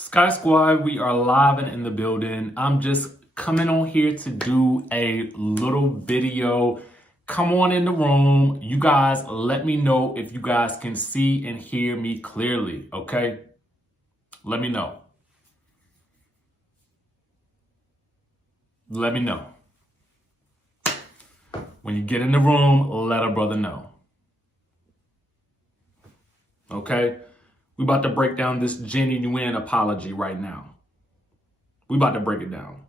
Skye Squad, we are live and in the building. I'm just coming on here to do a little video. Come on in the room. You guys, let me know if you guys can see and hear me clearly, okay? Let me know. Let me know. When you get in the room, let a brother know. Okay? We about to break down this Jennie Nguyen apology right now. We about to break it down.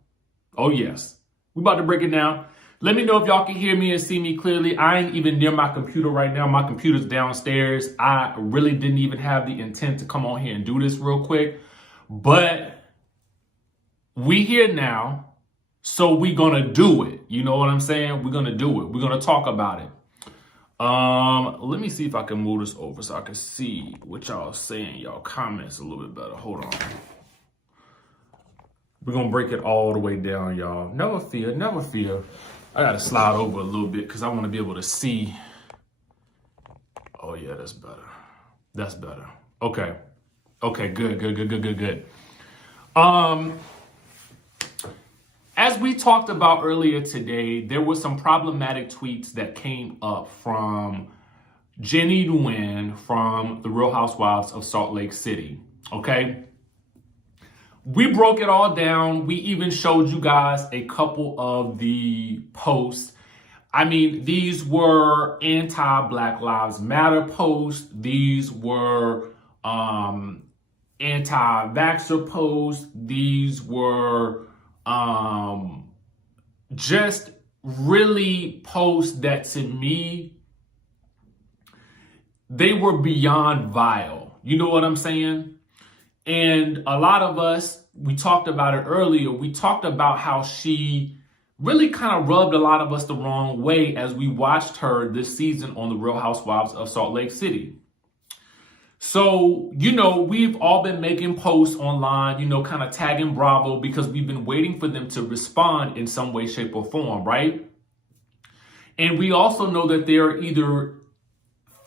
Oh, yes. We about to break it down. Let me know if y'all can hear me and see me clearly. I ain't even near my computer right now. My computer's downstairs. I really didn't even have the intent to come on here and do this real quick. But we here now, so we gonna do it. You know what I'm saying? We're gonna do it. We're gonna talk about it. Let me see if I can move this over so I can see what y'all saying, y'all comments a little bit better. Hold on. We're gonna break it all the way down, y'all. Never fear, never fear. I gotta slide over a little bit because I want to be able to see. Oh yeah, that's better. That's better. Okay. Okay, good. As we talked about earlier today, there were some problematic tweets that came up from Jennie Nguyen from the Real Housewives of Salt Lake City, okay? We broke it all down. We even showed you guys a couple of the posts. I mean, these were anti-Black Lives Matter posts. These were anti-vaxxer posts. These were just really posts that to me, they were beyond vile. You know what I'm saying? And a lot of us, we talked about it earlier. We talked about how she really kind of rubbed a lot of us the wrong way as we watched her this season on the Real Housewives of Salt Lake City. So, you know, we've all been making posts online, you know, kind of tagging Bravo because we've been waiting for them to respond in some way, shape, or form, right? And we also know that they're either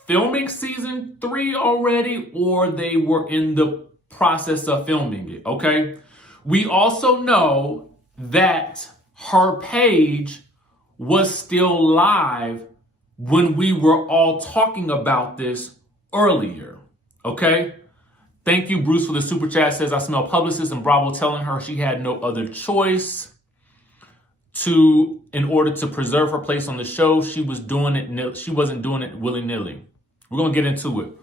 filming season 3 already or they were in the process of filming it, okay? We also know that her page was still live when we were all talking about this earlier. Okay. Thank you, Bruce, for the super chat. Says I smell publicist and Bravo telling her she had no other choice in order to preserve her place on the show. She wasn't doing it willy-nilly. We're gonna get into it.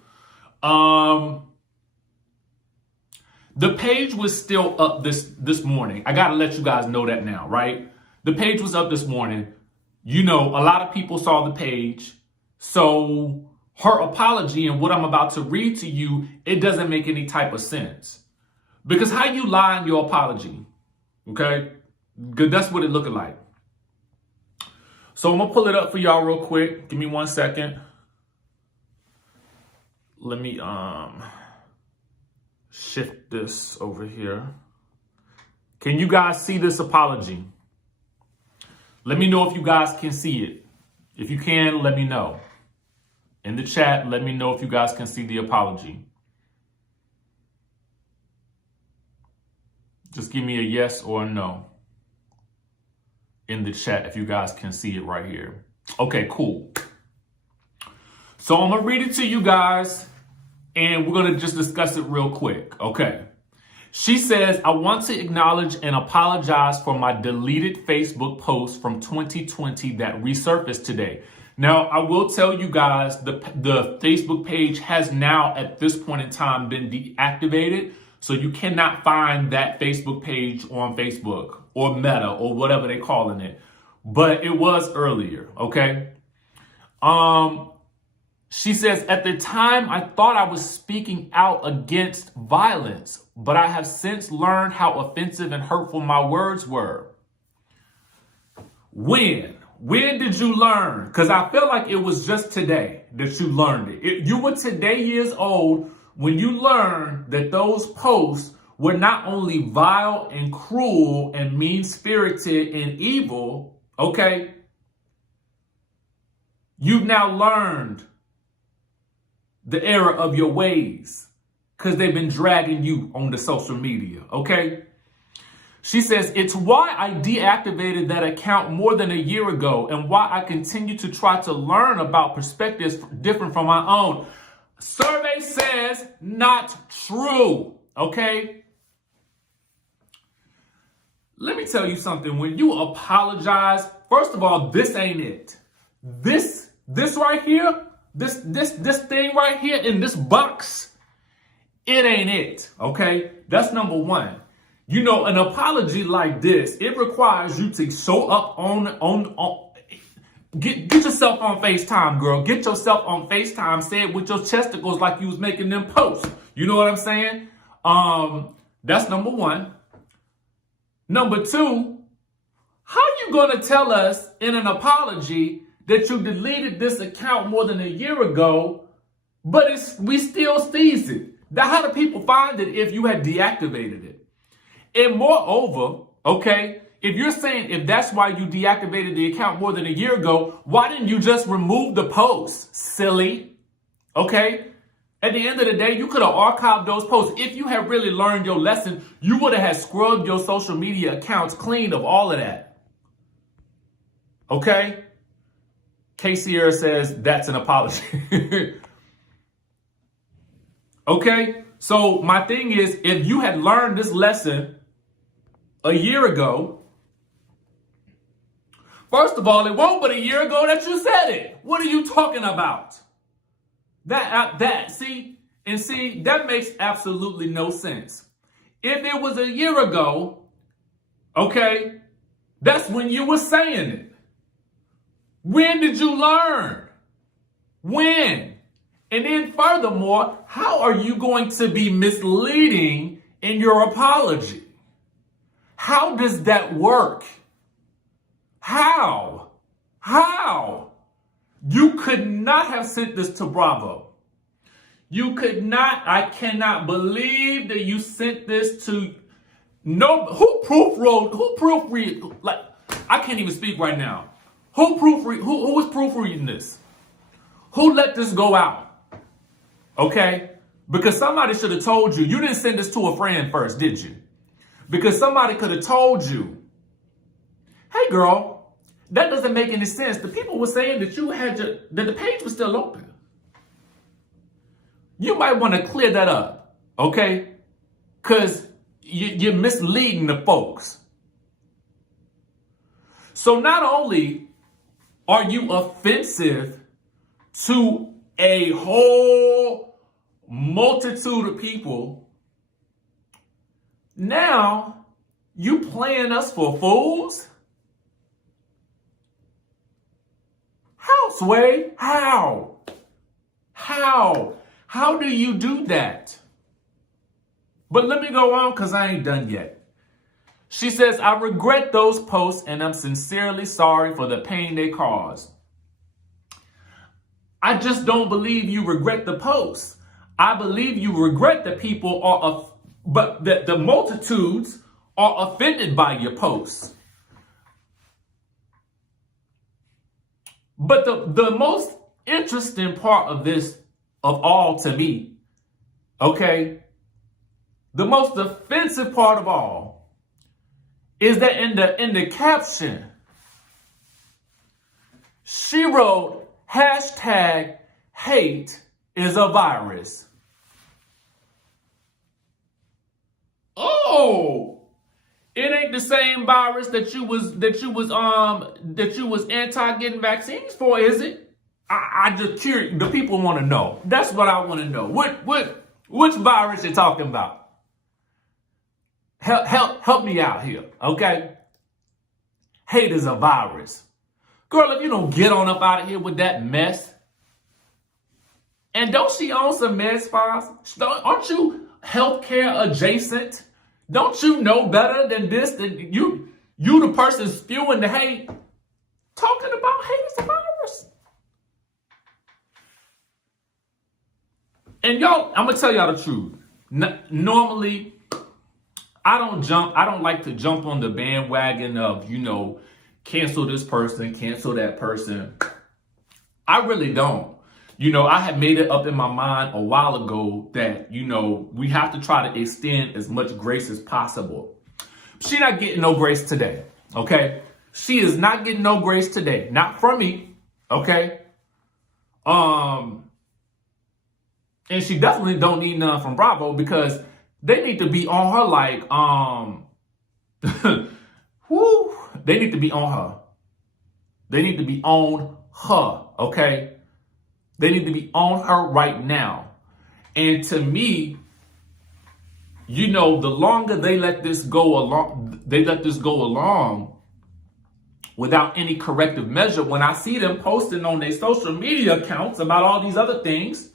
The page was still up this morning. I gotta let you guys know that now, right? The page was up this morning. You know, a lot of people saw the page. So her apology and what I'm about to read to you, it doesn't make any type of sense. Because how you lie in your apology, okay? Because that's what it looking like. So I'm going to pull it up for y'all real quick. Give me 1 second. Let me shift this over here. Can you guys see this apology? Let me know if you guys can see it. If you can, let me know. In the chat, let me know if you guys can see the apology. Just give me a yes or a no in the chat if you guys can see it right here. Okay, cool. So I'm going to read it to you guys, and we're going to just discuss it real quick. Okay. She says, I want to acknowledge and apologize for my deleted Facebook post from 2020 that resurfaced today. Now, I will tell you guys, the Facebook page has now, at this point in time, been deactivated. So you cannot find that Facebook page on Facebook or Meta or whatever they're calling it. But it was earlier, okay? She says, at the time, I thought I was speaking out against violence, but I have since learned how offensive and hurtful my words were. When did you learn? Because I feel like it was just today that you learned it. You were today years old when you learned that those posts were not only vile and cruel and mean-spirited and evil, okay? You've now learned the error of your ways. because they've been dragging you on the social media, okay? She says, it's why I deactivated that account more than a year ago and why I continue to try to learn about perspectives different from my own. Survey says not true, okay? Let me tell you something. When you apologize, first of all, this ain't it. This right here, this thing right here in this box, it ain't it, okay? That's number one. You know, an apology like this, it requires you to show up get yourself on FaceTime, girl. Get yourself on FaceTime. Say it with your chesticles like you was making them posts. You know what I'm saying? That's number one. Number two, how you gonna tell us in an apology that you deleted this account more than a year ago, but we still sees it? How do people find it if you had deactivated it? And moreover, okay, if you're saying if that's why you deactivated the account more than a year ago, why didn't you just remove the post, silly? Okay? At the end of the day, you could have archived those posts. If you had really learned your lesson, you would have had scrubbed your social media accounts clean of all of that. Okay? K Sierra says that's an apology. Okay? So my thing is, if you had learned this lesson a year ago, first of all, it won't but a year ago that you said it. What are you talking about? That makes absolutely no sense. If it was a year ago, okay, that's when you were saying it. When did you learn? When? And then furthermore, how are you going to be misleading in your apology? How does that work? How? You could not have sent this to Bravo. You could not. I cannot believe that you sent this to who proofread? Like, I can't even speak right now. Who is proofreading this? Who let this go out? Okay? Because somebody should have told you. You didn't send this to a friend first, did you? Because somebody could have told you, hey girl, that doesn't make any sense. The people were saying that that the page was still open. You might want to clear that up, okay? Because you're misleading the folks. So not only are you offensive to a whole multitude of people, now you playing us for fools? How, Sway? How? How do you do that? But let me go on because I ain't done yet. She says, I regret those posts and I'm sincerely sorry for the pain they caused. I just don't believe you regret the posts. I believe you regret that people but that the multitudes are offended by your posts. But the most interesting part of this, of all to me, okay, the most offensive part of all is that in the caption, she wrote, #hate is a virus. Oh, it ain't the same virus that you was anti getting vaccines for, is it? I just curious. The people want to know. That's what I want to know. Which virus you talking about? Help me out here, okay? Hate is a virus. Girl, if you don't get on up out of here with that mess. And don't she own some med spas? Aren't you healthcare adjacent? Don't you know better than this? That you the person spewing the hate, talking about hate is a virus. And y'all, I'm gonna tell y'all the truth. Normally, I don't like to jump on the bandwagon of, cancel this person, cancel that person. I really don't. You know, I had made it up in my mind a while ago that, you know, we have to try to extend as much grace as possible. She's not getting no grace today, okay? She is not getting no grace today. Not from me, okay? And she definitely don't need none from Bravo, because they need to be on her like, whoo, they need to be on her. They need to be on her, okay? They need to be on her right now. And to me, you know, the longer they let this go along without any corrective measure, when I see them posting on their social media accounts about all these other things,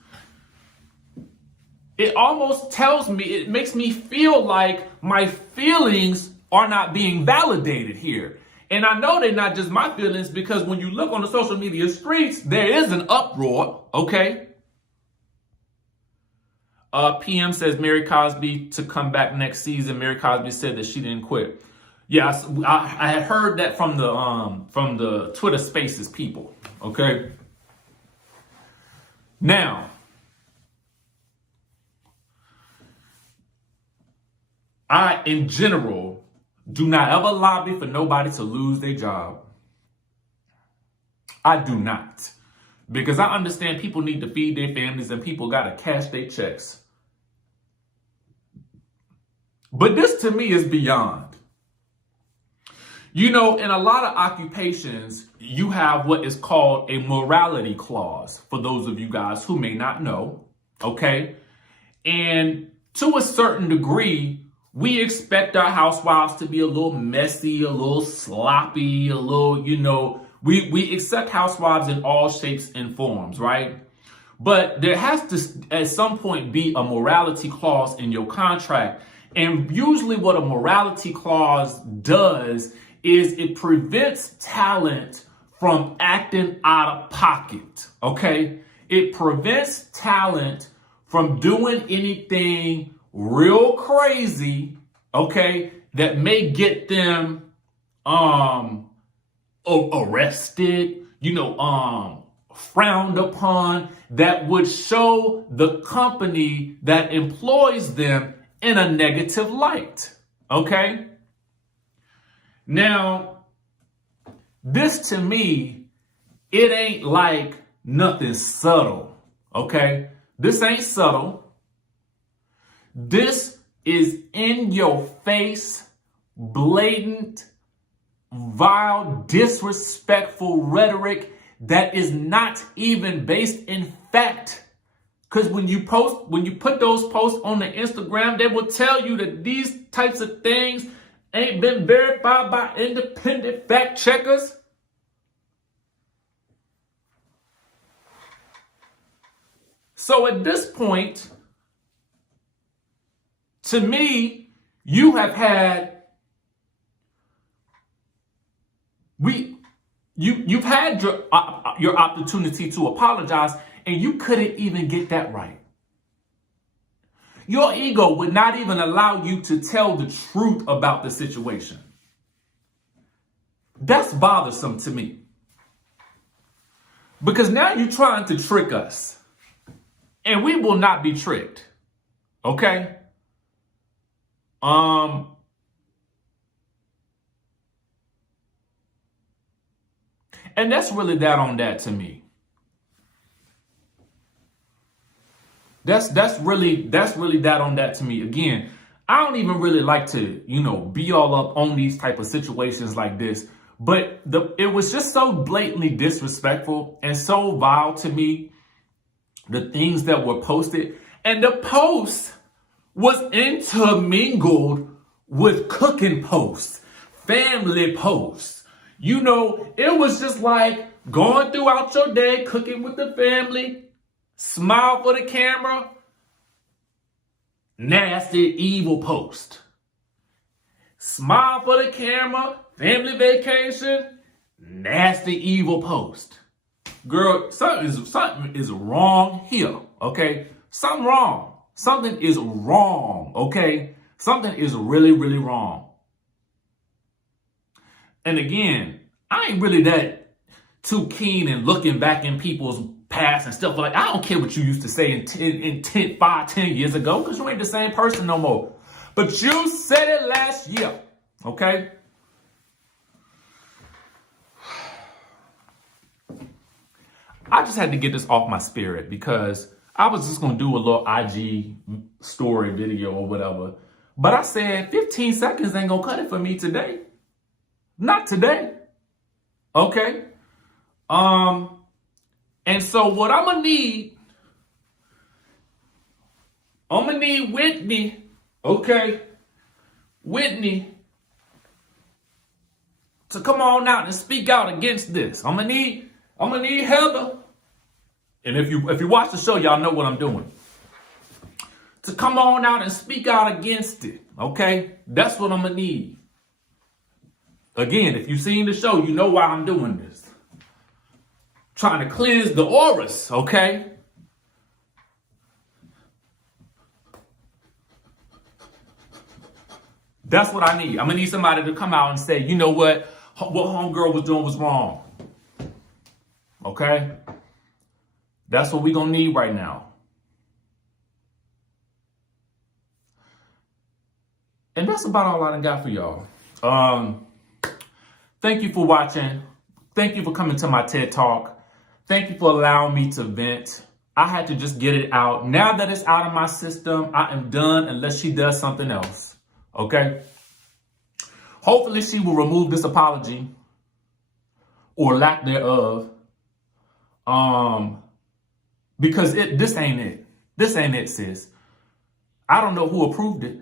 it almost tells me, it makes me feel like my feelings are not being validated here. And I know they're not just my feelings, because when you look on the social media streets, there is an uproar, okay? PM says Mary Cosby to come back next season. Mary Cosby said that she didn't quit. Yes, I had heard that from the Twitter Spaces people, okay? Now, I, in general, do not ever lobby for nobody to lose their job. I do not. Because I understand people need to feed their families and people got to cash their checks. But this to me is beyond. You know, in a lot of occupations, you have what is called a morality clause, for those of you guys who may not know, okay? And to a certain degree, we expect our housewives to be a little messy, a little sloppy, a little, you know, we accept housewives in all shapes and forms, right? But there has to, at some point, be a morality clause in your contract. And usually what a morality clause does is it prevents talent from acting out of pocket, okay? It prevents talent from doing anything real crazy, okay, that may get them arrested, you know, frowned upon, that would show the company that employs them in a negative light, okay? Now, this to me, it ain't like nothing subtle, okay? This ain't subtle. This is in your face, blatant, vile, disrespectful rhetoric that is not even based in fact. Because when you put those posts on the Instagram, they will tell you that these types of things ain't been verified by independent fact checkers. So at this point, to me, you have had, you've had your opportunity to apologize, and you couldn't even get that right. Your ego would not even allow you to tell the truth about the situation. That's bothersome to me. Because now you're trying to trick us. And we will not be tricked. Okay? And that's really that on that to me. That's really that on that to me. Again, I don't even really like to, you know, be all up on these type of situations like this. But it was just so blatantly disrespectful and so vile to me, the things that were posted. And the post was intermingled with cooking posts, family posts. You know, it was just like going throughout your day, cooking with the family, smile for the camera, nasty, evil post. Smile for the camera, family vacation, nasty, evil post. Girl, something is wrong here, okay? Something wrong. Something is wrong, okay? Something is really, really wrong. And again, I ain't really that too keen in looking back in people's past and stuff like, I don't care what you used to say in 5, 10 years ago, because you ain't the same person no more. But you said it last year, okay? I just had to get this off my spirit because I was just going to do a little IG story video or whatever. But I said 15 seconds ain't going to cut it for me today. Not today. Okay? And so what I'm going to need Whitney, okay? Whitney to come on out and speak out against this. I'm gonna need Heather. And if you watch the show, y'all know what I'm doing. To come on out and speak out against it, okay? That's what I'm gonna need. Again, if you've seen the show, you know why I'm doing this. Trying to cleanse the auras, okay? That's what I need. I'm gonna need somebody to come out and say, you know what homegirl was doing was wrong. Okay? That's what we're gonna need right now. And that's about all I done got for y'all. Thank you for watching. Thank you for coming to my TED Talk. Thank you for allowing me to vent. I had to just get it out. Now that it's out of my system, I am done unless she does something else. Okay? Hopefully she will remove this apology or lack thereof. Because this ain't it. This ain't it, sis. I don't know who approved it.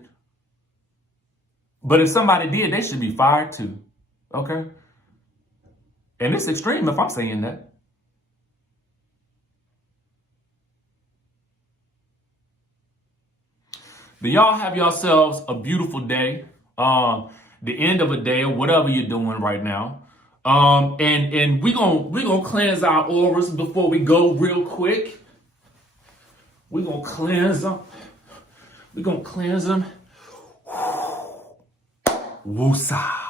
But if somebody did, they should be fired too. Okay? And it's extreme if I'm saying that. But y'all have yourselves a beautiful day. The end of a day or whatever you're doing right now. And we gonna cleanse our auras before we go real quick. We're gonna cleanse them. We're gonna cleanse them. Woosah.